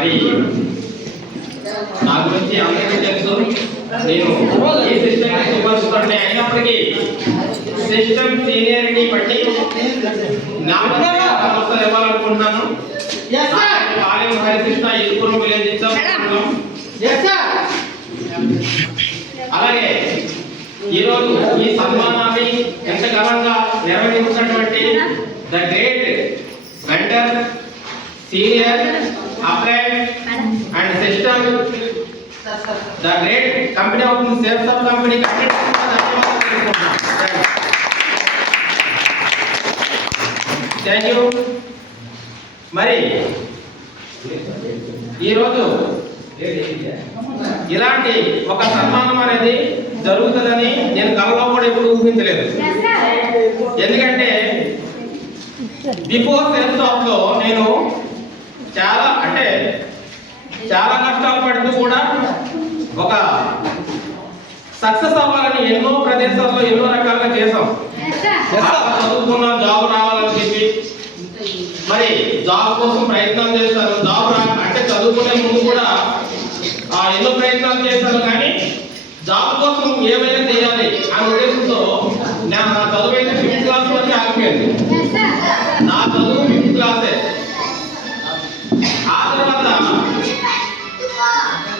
మరి నా గురించి అందరికీ తెలుసు. నేను ఈ సిస్టమ్ సూపర్స్టోర్ని అయినప్పటికీ సిస్టమ్ సీనియారిటీ బట్టి సంవత్సరాలు ఇవ్వాలనుకుంటున్నాను. పాలెం హరికృష్ణ ఇరుపురం విలేజ్ ఇచ్చాం. అలాగే ఈరోజు ఈ సన్మానాన్ని ఎంత ఘనంగా నిర్వహించినటువంటి the great vendor senior applied and system the great company of sales of company thank you. మరి ఈరోజు ఇలాంటి ఒక సన్మానం అనేది జరుగుతుందని నేను కలలో కూడా ఎప్పుడు ఊహించలేదు. ఎందుకంటే బిఫోర్ సేల్స్ ఆఫ్ లో నేను చాలా కష్టాలు పడుతూ కూడా ఒక సక్సెస్ అవ్వాలని ఎన్నో ప్రదేశాల్లో ఎన్నో రకాలుగా చేసాం. చదువుకున్నాం, జాబ్ రావాలని చెప్పి మరి జాబ్ కోసం ప్రయత్నాలు చేస్తారు. జాబ్ అంటే చదువుకునే ముందు కూడా ఎన్నో ప్రయత్నాలు చేశారు. కానీ జాబ్ కోసం ఏమైనా చేయాలి అనే ఉద్దేశంతో నా చదువు అయితే 5th క్లాస్ వరకు ఆగిపోయింది. నా చదువు 5th క్లాసే. ఆ తర్వాత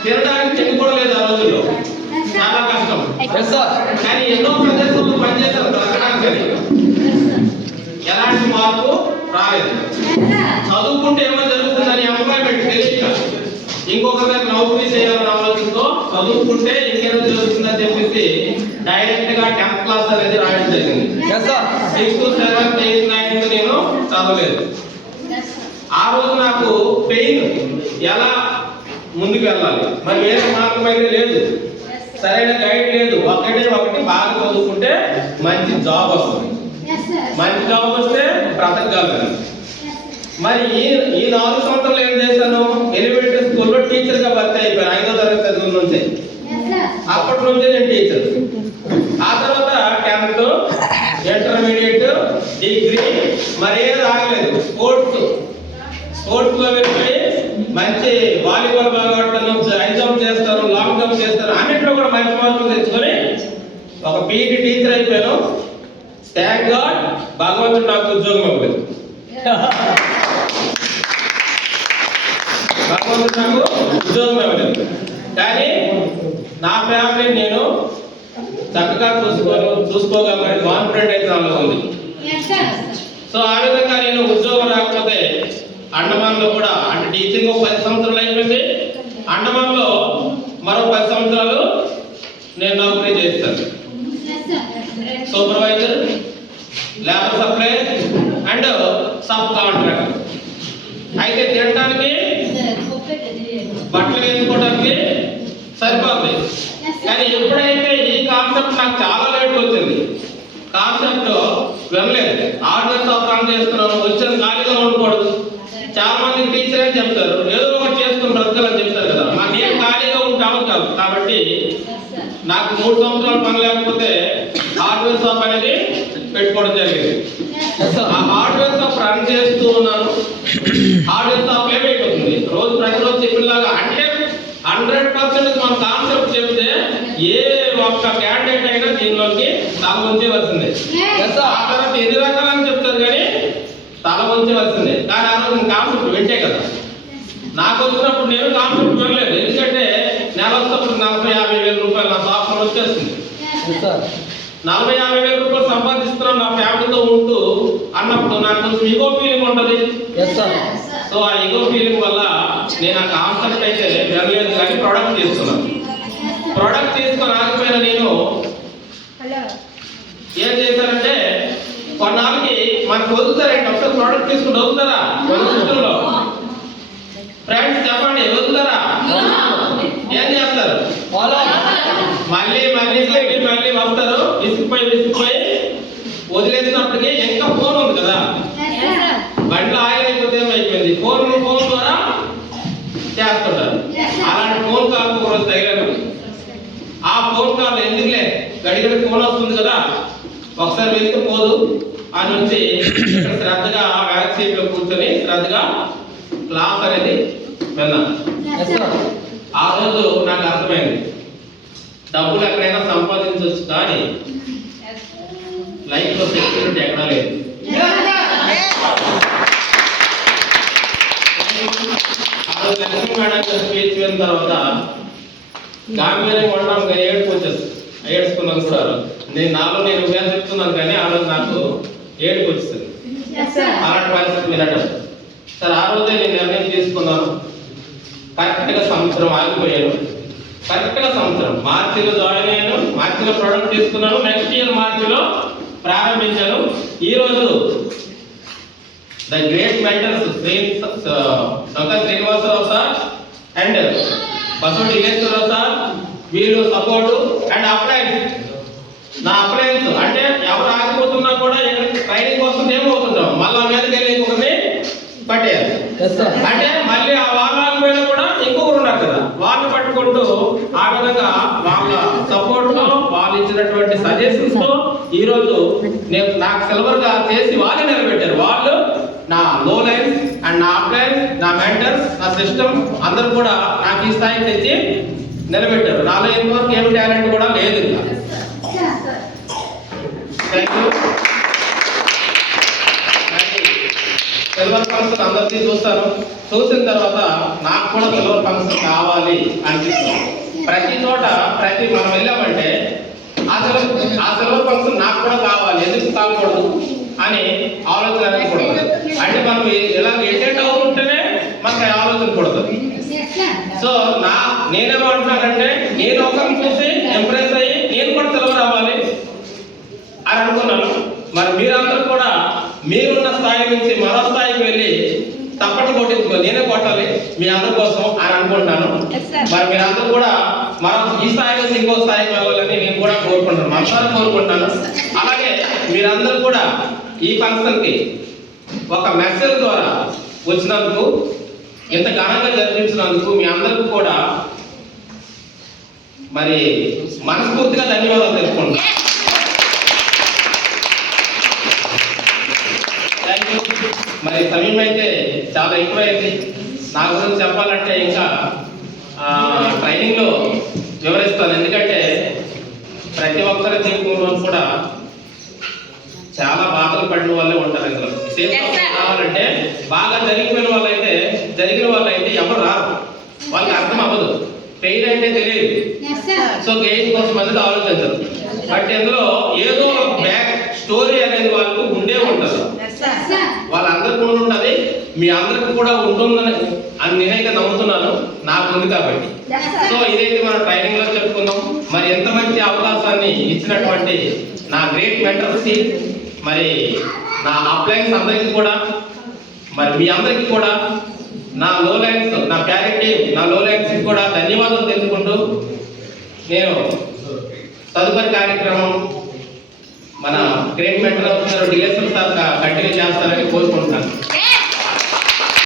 తినడానికి తిండి కూడా లేదు ఆ రోజుల్లో, చాలా కష్టం. కానీ ఎన్నో ప్రదేశాల్లో పనిచేశారు, కానీ ఎలాంటి మార్పు రాలేదు. చదువుకుంటే ఏమో జరుగుతుందని ఎంప్లాయ్మెంట్ తెలియక ఇంకొకసారి నౌకరీ చేయాలని ఆలోచనతో చదువుకుంటే ఇంకేదో జరుగుతుందని చెప్పేసి డైరెక్ట్ గా 10th క్లాస్ అనేది రాయడం జరిగింది. 6th, 7th, 8th, 9th నేను చదవలేదు. ఆ రోజు నాకు పెయిన్, ఎలా ముందుకు వెళ్ళాలి, మరి వేరే మార్గం అయితే లేదు, సరైన గైడ్ లేదు. ఒకటి బాగా చదువుకుంటే మంచి జాబ్ వస్తుంది, మంచి జాబ్ వస్తే బ్రతకగలను. మరి ఈ 4 సంవత్సరాలు ఏం చేశాను, ఎలిమెంటరీ స్కూల్లో టీచర్ గా భర్తీ అయిపోయాను. 5వ తరగతి చదువు నుంచే, అప్పటి నుంచే నేను టీచర్. ఆ తర్వాత 10th, ఇంటర్మీడియట్, డిగ్రీ, మరేది ఆగలేదు. స్పోర్ట్స్ లో వెళ్ళిపోయి మంచి వాలీబాల్ బాగా ఆడతాను, హై జంప్ చేస్తాను, లాంగ్ జంప్ చేస్తాను, అన్నింటిలో కూడా మంచి మార్కులు తెచ్చుకొని ఒక పీటీ టీచర్ అయిపోయాను. థ్యాంక్ గాడ్, భగవంతుడు నాకు ఉద్యోగం ఇవ్వలేదు. కానీ నా ఫ్యామిలీ నేను చక్కగా చూసుకోగలమని కాన్ఫిడెంట్ అయితే నాలో ఉంది. సో ఆ విధంగా నేను ఉద్యోగం రాకపోతే అండమాన్లో కూడా, అంటే టీచింగ్ 10 సంవత్సరాలు అయిపోయింది, అండమాన్లో మరో 10 సంవత్సరాలు నేను నౌకరీ చేస్తాను. Supervisor, labour supply and sub contractor. అయితే తినడానికి, బట్టలు వేసుకోవడానికి సరిపోతుంది. కానీ ఎప్పుడైతే ఈ కాన్సెప్ట్ నాకు చాలా లేట్ వచ్చింది, కాన్సెప్ట్ వినలేదు. ఆర్డర్స్ ఆఫ్ రన్ చేస్తున్నాను, వచ్చిన ఖాళీగా ఉండకూడదు. చాలా మంది టీచర్ అని చెప్తారు, ఏదో ఒకటి చేసుకుని బ్రతకాలని చెప్తారు కదా, మాకేం ఖాళీగా ఉంటాము కాదు. కాబట్టి నాకు 3 సంవత్సరాలు పని లేకపోతే హార్డ్వేర్ షాప్ అనేది పెట్టుకోవడం జరిగింది. ఆ హార్డ్వేర్ షాప్ రన్ చేస్తూ ఉన్నాను. హార్డ్వేర్ షాప్ ఏమైపోతుంది, ప్రతిరోజు చెప్పినలాగా, అంటే 100% మన కాన్సెప్ట్ చెప్తే ఏ ఒక్క క్యాండిడేట్ అయినా దీనిలోకి తల వంచవలసిందే. ఆ తర్వాత ఎన్ని రకాలని చెప్తారు కానీ తల వంచవలసిందే. కానీ ఆ రోజు కాన్సెప్ట్ వింటే కదా. నాకు వచ్చినప్పుడు నేను కాన్సెప్ట్ వినలేదు, ఎందుకంటే నెల వచ్చినప్పుడు 40-50 వేల రూపాయలు నా షాప్లో వచ్చేస్తుంది. 40-50 వేల రూపాయలు సంపాదిస్తున్నాను నా ఫ్యామిలీతో ఉంటూ అన్నప్పుడు నాకు కొంచెం ఈగో ఫీలింగ్ ఉంటుంది. సో ఆ ఈగో ఫీలింగ్ వల్ల నేను ఆ కాన్సెప్ట్ అయితే వినలేదు, కానీ ప్రొడక్ట్ తీసుకున్నాను. ప్రొడక్ట్ తీసుకొని ఆగిపోయిన నేను ఏం చేశానంటే, కొన్నాళ్ళకి మనకు వదులుతారండి, ఒకసారి ప్రొడక్ట్ తీసుకుని వదులుతారా మన సిస్టంలో? ఫ్రెండ్స్ చెప్పండి, వదులుతారా? ఏం చేస్తారు? మళ్ళీ వస్తారు, విసిగిపోయి వదిలేసినప్పటికీ ఇంకా ఫోన్ ఉంది కదా, బండిలో ఆయిల్ అయిపోతే ఏమైపోయింది, ఫోన్ ద్వారా చేస్తుంటారు. అలాంటి ఫోన్ కాల్ ఒకరోజు తగిలాను. ఆ ఫోన్ కాల్ ఎందుకులే, గడిగడి ఫోన్ వస్తుంది కదా, ఒకసారి వెళ్తే పోదు అని వచ్చి ఇక్కడ శ్రద్ధగా బ్యాక్ సీట్ లో కూర్చొని శ్రద్ధగా క్లాస్ అనేది విన్నా? ఆ రోజు నాకు అర్థమైంది, డబ్బులు ఎక్కడైనా సంపాదించవచ్చు కానీ లైఫ్ లో సెక్యూరిటీ ఎక్కడా లేదు. ఆ రోజు లక్ష్మీ మేడం స్పీచ్ విన్న తర్వాత గాంభీర్యం ఉండడం ఏడుపు వచ్చేస్తుంది. ఏడుచుకున్నాను సార్, నేను వేరు చెప్తున్నాను కానీ ఆ రోజు నాకు ఏడుపు వచ్చేస్తుంది. అలాంటి పరిస్థితి వినటం సార్. ఆ రోజే నేను నిర్ణయం తీసుకున్నాను. కరెక్ట్గా సంవత్సరం ఆగిపోయాను. కరెక్ట్గా సంవత్సరం మార్చిలో జాయిన్ అయ్యాను, మార్చిలో ప్రొడక్ట్ తీసుకున్నాను, నెక్స్ట్ ఇయర్ మార్చిలో ప్రారంభించాను. ఈరోజు the great mentors Srinivasarao sir and Basavati Ileswararao sir, వీళ్ళు సపోర్టు అండ్ అప్లయన్స్. నా అప్లయన్స్ అంటే ఎవరు ఆగిపోతున్నా కూడా ట్రైనింగ్ కోసం ఏమవుతుంటాం, మళ్ళీ మీదకి వెళ్ళి ఇంకొకరిని పట్టేయాలి. అంటే మళ్ళీ ఆ వాళ్ళు ఆగిపోయినా కూడా ఇంకొకరు ఉన్నారు కదా, వాళ్ళు పట్టుకుంటూ ఆ విధంగా వాళ్ళ సపోర్ట్ తో, వాళ్ళు ఇచ్చినటువంటి సజెషన్స్ తో ఈరోజు నేను నాకు సిల్వర్ గా చేసి వాళ్ళు నిలబెట్టారు. వాళ్ళు నా లో లైన్స్ అండ్ నా అప్లయన్స్, నా మెంటర్స్, నా సిస్టమ్ అందరూ కూడా నాకు ఈ స్థాయికి తెచ్చి నిలబెట్టారు. నాలో ఇంతవరకు ఏమి టాలెంట్ కూడా లేదు. ఇంకా థ్యాంక్ యూ. సిల్వర్ ఫంక్షన్ అందరినీ చూస్తాను, చూసిన తర్వాత నాకు కూడా సిల్వర్ ఫంక్షన్ కావాలి అనిపిస్తుంది. ప్రతి చోట మనం వెళ్ళామంటే ఆ సిల్వర్ ఫంక్షన్ నాకు కూడా కావాలి, ఎందుకు కాకూడదు అని ఆలోచన అనేది కూడా. అంటే మనం ఇలా అటెండ్ అవుతుంటేనే మనకు ఆలోచన కూడదు. సో నేనేమంటున్నానంటే నేను ఒకరిని చూసి ఇంప్రెస్ అయ్యి నేను కూడా సిల్వర్ అవ్వాలి అని అనుకున్నాను. మరి మీరందరూ కూడా మీరున్న స్థాయి నుంచి మరో స్థాయికి వెళ్ళి తప్పటి కొట్టించుకో, నేనే కొట్టాలి మీ అందరి కోసం అని అనుకుంటున్నాను. మరి మీరందరూ కూడా మనం ఈ స్థాయి నుంచి ఇంకో స్థాయికి వెళ్ళాలని నేను కూడా కోరుకుంటున్నాను, మనసారా కోరుకుంటున్నాను. అలాగే మీరందరూ కూడా ఈ ఫంక్షన్ కి ఒక మెసేజ్ ద్వారా వచ్చినందుకు, ఇంత ఘనంగా జరిపించినందుకు మీ అందరికీ కూడా మరి మనస్ఫూర్తిగా ధన్యవాదాలు తెలుపుకుంటున్నాను. Thank you. మరి సమయం అయితే చాలా ఎక్కువైంది. నా గురించి చెప్పాలంటే ఇంకా ట్రైనింగ్ లో వివరిస్తాను. ఎందుకంటే ప్రతి ఒక్కరి జీవితంలో కూడా చాలా బాధలు పడిన వాళ్ళే ఉంటారు. ఇందులో రావాలంటే బాగా జరిగిన వాళ్ళైతే ఎవరు రారు, వాళ్ళకి అర్థం అవ్వదు. పెయిన్ అంటే తెలియదు, సో గెయిన్ కోసం అనేది ఆలోచించరు. బట్ ఇందులో ఏదో బ్యాక్ స్టోరీ అనేది వాళ్ళకు ఉండే ఉంటుంది, వాళ్ళందరికీ ఉంటుంది, మీ అందరికి కూడా ఉంటుందని నేనైతే నమ్ముతున్నాను, నాకు ఉంది కాబట్టి. సో ఇదైతే మన ట్రైనింగ్ లో చెప్పుకుందాం. మరి ఎంత మంచి అవకాశాన్ని ఇచ్చినటువంటి నా గ్రేట్ మెంటర్స్ కి, మరి నా అప్లయన్స్ అందరికీ కూడా, మరి మీ అందరికీ కూడా, నా లో లైన్స్, నా క్యారెట్ టీమ్, నా లో లైన్స్ కూడా ధన్యవాదాలు తెలుపుకుంటూ నేను తదుపరి కార్యక్రమం మన great mentor DSL sir continue చేస్తారని కోరుకుంటున్నాను.